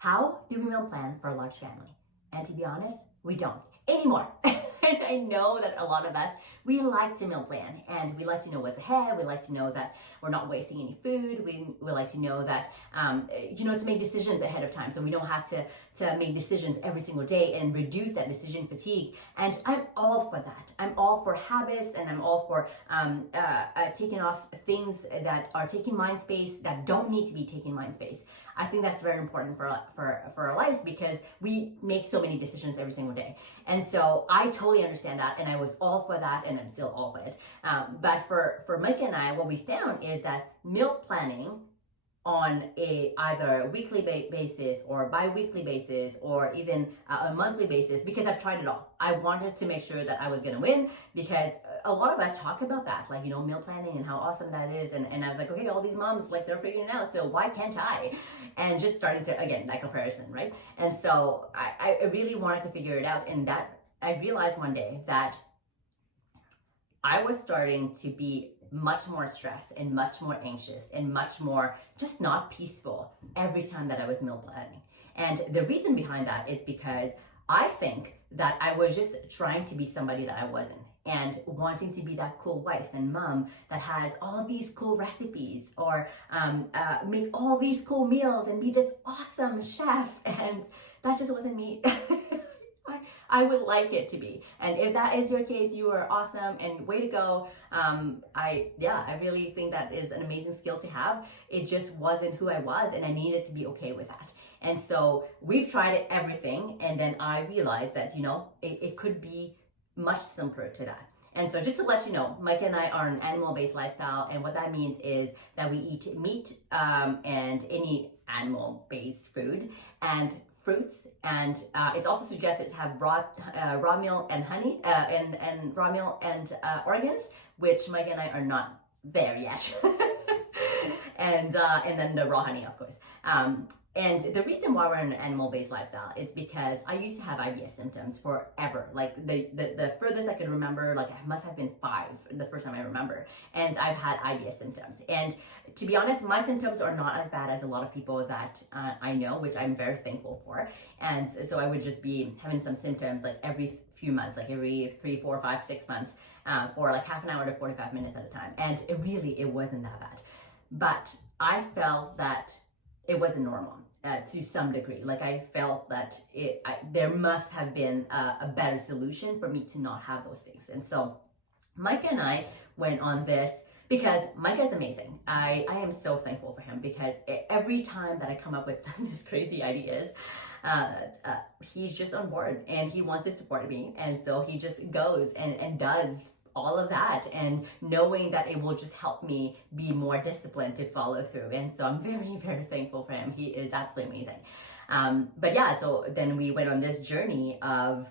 How do we meal plan for a large family? And to be honest, we don't anymore. And I know that a lot of us, we like to meal plan and we like to know what's ahead. We like to know that we're not wasting any food. We like to know that, to make decisions ahead of time. So we don't have to make decisions every single day and reduce that decision fatigue. And I'm all for that. I'm all for habits, and I'm all for taking off things that are taking mind space that don't need to be taking mind space. I think that's very important for our lives, because we make so many decisions every single day. And so I totally understand that, and I was all for that, and I'm still all for it. But for Micah and I, what we found is that meal planning on either weekly basis or bi-weekly basis or even a monthly basis, because I've tried it all. I wanted to make sure that I was going to win, because a lot of us talk about that, like, meal planning and how awesome that is. And I was like, okay, all these moms, like, they're figuring it out, so why can't I? And just starting to, again, that comparison, right? And so I really wanted to figure it out, and that I realized one day that I was starting to be much more stressed and much more anxious and much more just not peaceful every time that I was meal planning. And the reason behind that is because I think that I was just trying to be somebody that I wasn't, and wanting to be that cool wife and mom that has all these cool recipes, or make all these cool meals and be this awesome chef. And that just wasn't me. I would like it to be. And if that is your case, you are awesome and way to go. I really think that is an amazing skill to have. It just wasn't who I was, and I needed to be okay with that. And so we've tried everything, and then I realized that, it could be much simpler to that. And so just to let you know, Micah and I are an animal-based lifestyle, and what that means is that we eat meat and any animal-based food and fruits, and it's also suggested to have raw meal and honey and raw meal and organs, which Micah and I are not there yet. and then the raw honey, of course. And the reason why we're in an animal-based lifestyle is because I used to have IBS symptoms forever. Like the furthest I could remember, like I must have been 5 the first time I remember. And I've had IBS symptoms. And to be honest, my symptoms are not as bad as a lot of people that I know, which I'm very thankful for. And so I would just be having some symptoms like every few months, like every 3, 4, 5, 6 months, for like half an hour to 45 minutes at a time. And it wasn't that bad. But I felt that it wasn't normal to some degree. Like I felt that there must have been a better solution for me to not have those things. And so Micah and I went on this, because Micah is amazing. I am so thankful for him, because every time that I come up with these crazy ideas, he's just on board and he wants to support me. And so he just goes and does all of that, and knowing that it will just help me be more disciplined to follow through. And so I'm very, very thankful for him. He is absolutely amazing. But yeah, so then we went on this journey of,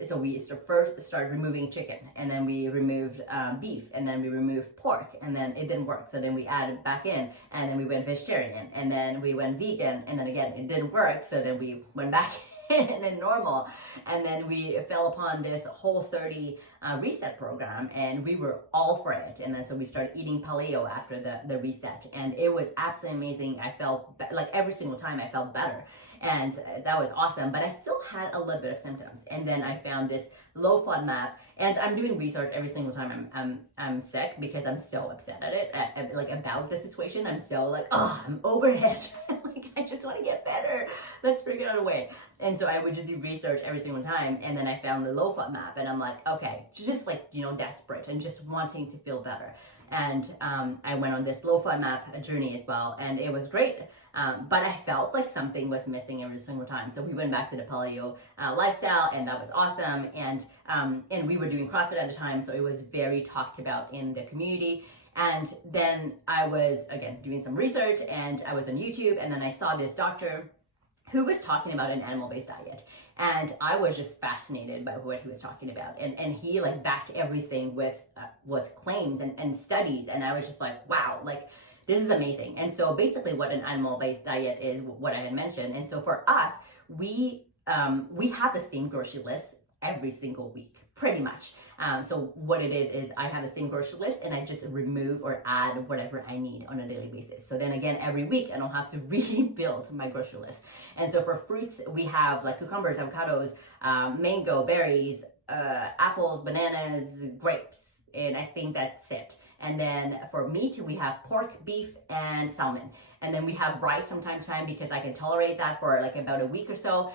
so we first started removing chicken, and then we removed beef, and then we removed pork, and then it didn't work. So then we added back in, and then we went vegetarian, and then we went vegan, and then again, it didn't work. So then we went back and then normal, and then we fell upon this Whole30 reset program, and we were all for it. And then so we started eating paleo after the reset, and it was absolutely amazing. I felt like every single time I felt better, and that was awesome. But I still had a little bit of symptoms, and then I found this low FOD map, and I'm doing research every single time I'm sick, because I'm so upset at it, like about the situation. I'm so like, I'm over it. Like I just want to get better. Let's figure out a way. And so I would just do research every single time, and then I found the low FOD map, and I'm like, okay, just like, desperate and just wanting to feel better. And I went on this low FOD map journey as well, and it was great. But I felt like something was missing every single time. So we went back to the paleo lifestyle, and that was awesome. And we were doing CrossFit at the time, so it was very talked about in the community. And then I was, again, doing some research, and I was on YouTube, and then I saw this doctor who was talking about an animal-based diet. And I was just fascinated by what he was talking about. And he like backed everything with claims and studies. And I was just like, wow, like this is amazing. And so basically what an animal-based diet is, what I had mentioned. And so for us, we have the same grocery list every single week. pretty much. So what it is I have the same grocery list and I just remove or add whatever I need on a daily basis. So then again, every week I don't have to rebuild my grocery list. And so for fruits, we have like cucumbers, avocados, mango, berries, apples, bananas, grapes, and I think that's it. And then for meat, we have pork, beef, and salmon. And then we have rice from time to time because I can tolerate that for like about a week or so.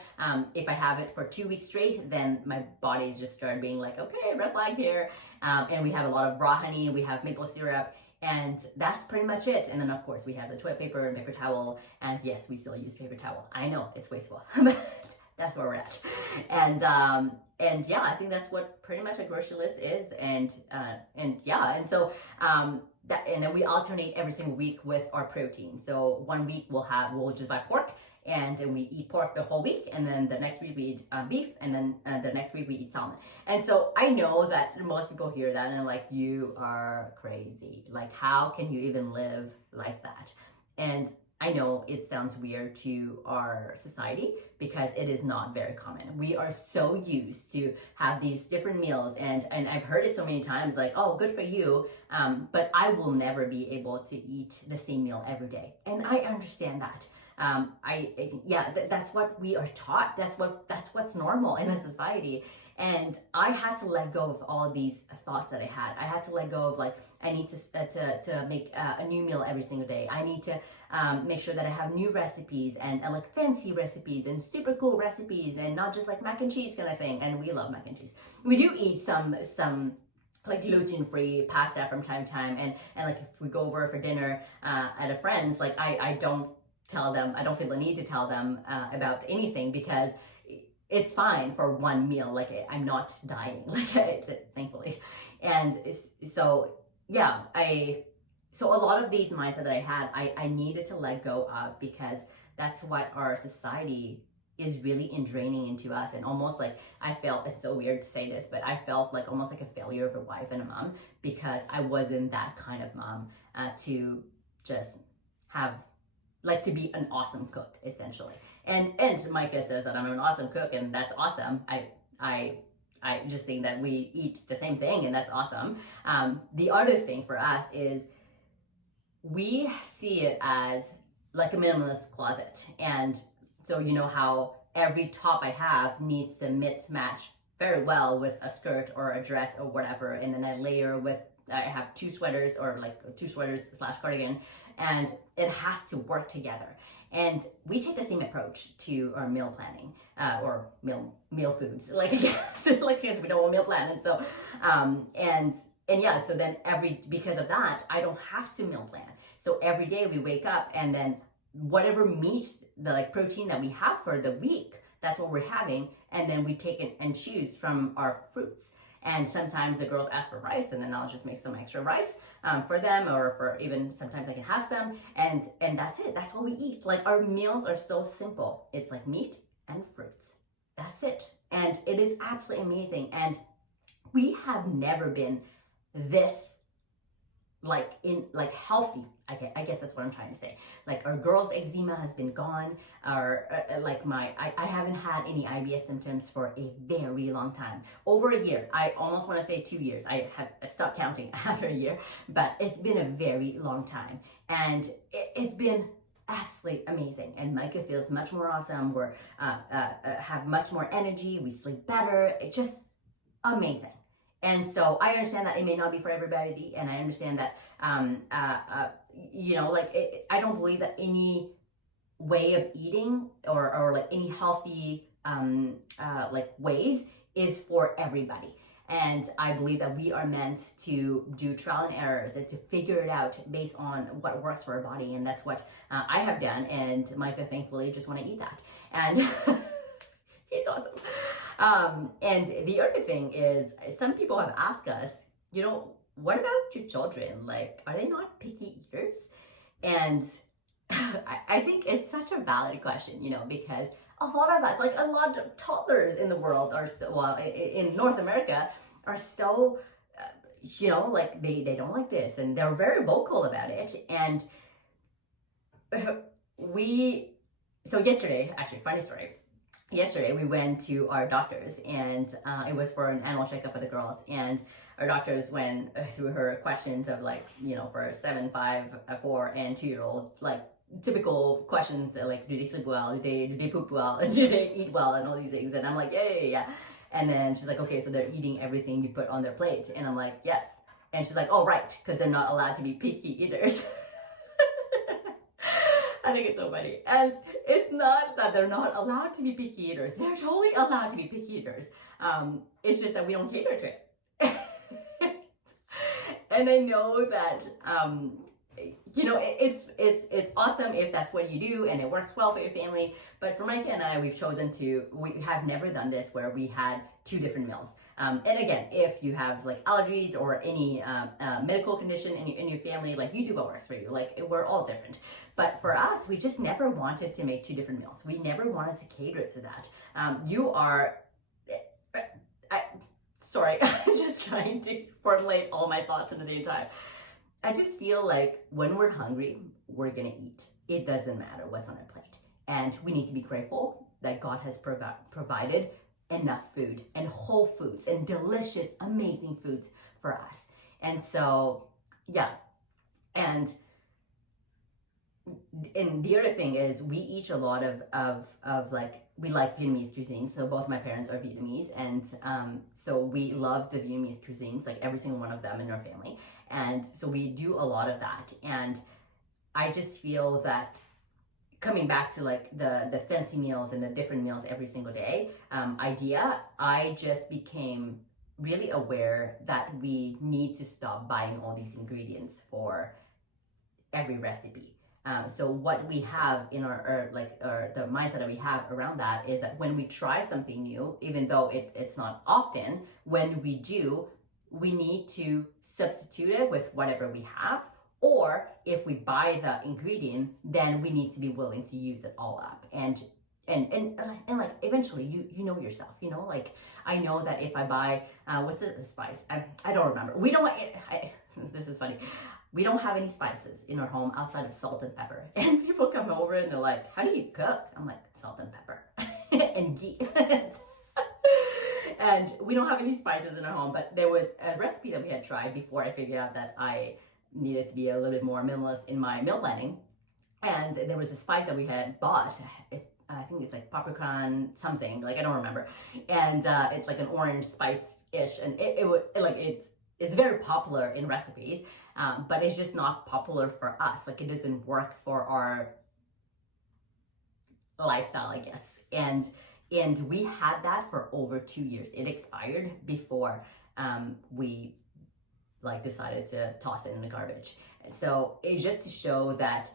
If I have it for 2 weeks straight, then my body's just started being like, okay, red flag here. And we have a lot of raw honey, we have maple syrup, and that's pretty much it. And then of course we have the toilet paper and paper towel. And yes, we still use paper towel. I know it's wasteful, but that's where we're at. And yeah, I think that's what pretty much a grocery list is. And so and then we alternate every single week with our protein. So 1 week we'll just buy pork, and then we eat pork the whole week, and then the next week we eat beef, and then the next week we eat salmon. And so I know that most people hear that and they're like, you are crazy. Like, how can you even live like that? And I know it sounds weird to our society because it is not very common. We are so used to have these different meals, and I've heard it so many times, like, oh, good for you, but I will never be able to eat the same meal every day. And I understand that. That's what we are taught. That's what's normal in a society. And I had to let go of all of these thoughts that I had. I had to let go of like, I need to make a new meal every single day. I need to make sure that I have new recipes and like fancy recipes and super cool recipes and not just like mac and cheese kind of thing. And we love mac and cheese. We do eat some like gluten-free pasta from time to time. And like if we go over for dinner at a friend's, like I don't tell them, I don't feel the need to tell them about anything because it's fine for one meal. Like I'm not dying, like thankfully. And so yeah, so a lot of these mindset that I had, I needed to let go of because that's what our society is really ingraining into us. And almost like I felt, it's so weird to say this, but I felt like almost like a failure of a wife and a mom because I wasn't that kind of mom to just have, like, to be an awesome cook essentially. And Micah says that I'm an awesome cook, and that's awesome. I just think that we eat the same thing, and that's awesome. The other thing for us is we see it as like a minimalist closet. And so you know how every top I have needs to match very well with a skirt or a dress or whatever, and then I layer with, I have 2 sweaters or like 2 sweaters / cardigan, and it has to work together. And we take the same approach to our meal planning or meal foods. Like I guess we don't want meal plan. And so so then because of that, I don't have to meal plan. So every day we wake up, and then whatever meat, the like protein that we have for the week, that's what we're having, and then we take it and choose from our fruits. And sometimes the girls ask for rice, and then I'll just make some extra rice for them, or for even sometimes I can have some, and that's it. That's what we eat. Like our meals are so simple. It's like meat and fruits. That's it. And it is absolutely amazing. And we have never been this healthy. I guess that's what I'm trying to say. Like our girls' eczema has been gone. I haven't had any IBS symptoms for a very long time. Over a year. I almost want to say 2 years. I stopped counting after a year, but it's been a very long time. And it's been absolutely amazing. And Micah feels much more awesome. We're have much more energy. We sleep better. It's just amazing. And so I understand that it may not be for everybody, and I understand that, I don't believe that any way of eating or like any healthy ways is for everybody. And I believe that we are meant to do trial and errors and to figure it out based on what works for our body. And that's what I have done. And Micah, thankfully, just want to eat that. And he's awesome. And the other thing is, some people have asked us, what about your children? Like, are they not picky eaters? And I think it's such a valid question, because a lot of us, like a lot of toddlers in the world are in North America are so, they don't like this, and they're very vocal about it. And so yesterday, actually, funny story. yesterday we went to our doctors, and it was for an annual checkup for the girls, and our doctors went through her questions of like, for 7, 5, 4, and 2-year-old, like typical questions like, do they sleep well, do they poop well, do they eat well, and all these things. And I'm like, yeah. And then she's like, okay, so they're eating everything you put on their plate. And I'm like, yes. And she's like, oh, right, because they're not allowed to be picky eaters. I think it's so funny. And it's not that they're not allowed to be picky eaters. They're totally allowed to be picky eaters. It's just that we don't cater to it. And I know that, it's awesome if that's what you do and it works well for your family. But for Mike and I, we have never done this where we had 2 different meals. And again, if you have like allergies or any medical condition in your family, like you do what works for you. Like we're all different. But for us, we just never wanted to make 2 different meals. We never wanted to cater to that. Sorry, I'm just trying to formulate all my thoughts at the same time. I just feel like when we're hungry, we're gonna eat. It doesn't matter what's on our plate. And we need to be grateful that God has provided enough food and whole foods and delicious, amazing foods for us. And so, yeah. And the other thing is we eat a lot of like, we like Vietnamese cuisine. So both my parents are Vietnamese, and so we love the Vietnamese cuisines, like every single one of them in our family. And so we do a lot of that. And I just feel that coming back to like the fancy meals and the different meals every single day idea, I just became really aware that we need to stop buying all these ingredients for every recipe. So what we have in the mindset that we have around that is that when we try something new, even though it's not often, when we do, we need to substitute it with whatever we have. Or if we buy the ingredient, then we need to be willing to use it all up. And like eventually you know yourself, like I know that if I buy what's a spice, I don't remember. This is funny. We don't have any spices in our home outside of salt and pepper. And people come over and they're like, how do you cook? I'm like, salt and pepper and ghee. And we don't have any spices in our home, but there was a recipe that we had tried before I figured out that I needed to be a little bit more minimalist in my meal planning. And there was a spice that we had bought. I think it's like paprika something, like I don't remember. And it's like an orange spice-ish. And it's very popular in recipes, but it's just not popular for us. Like it doesn't work for our lifestyle, I guess. And we had that for over 2 years. It expired before we like decided to toss it in the garbage. And so it's just to show that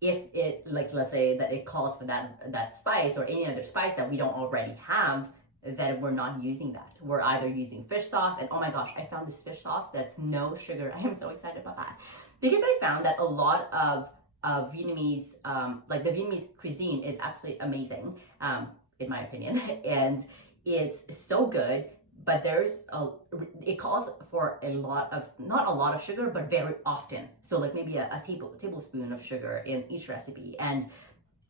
if it, like, let's say that it calls for that spice or any other spice that we don't already have, that we're not using that. We're either using fish sauce, and oh my gosh, I found this fish sauce that's no sugar. I am so excited about that. Because I found that a lot of Vietnamese, like the Vietnamese cuisine is absolutely amazing, in my opinion. And it's so good, but it calls for not a lot of sugar, but very often. So like maybe a tablespoon of sugar in each recipe. And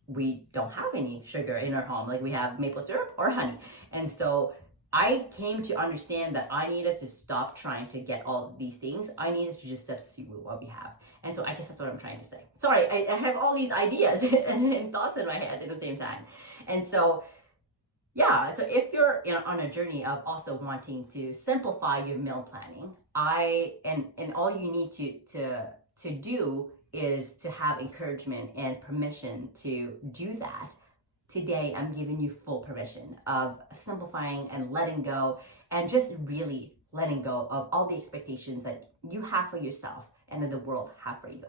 we don't have any sugar in our home. Like we have maple syrup or honey. And so I came to understand that I needed to stop trying to get all of these things. I needed to just substitute with what we have. And so I guess that's what I'm trying to say. Sorry, I have all these ideas and thoughts in my head at the same time. And so, yeah, so if you're on a journey of also wanting to simplify your meal planning, and all you need to do is to have encouragement and permission to do that. Today, I'm giving you full permission of simplifying and letting go, and just really letting go of all the expectations that you have for yourself and that the world have for you.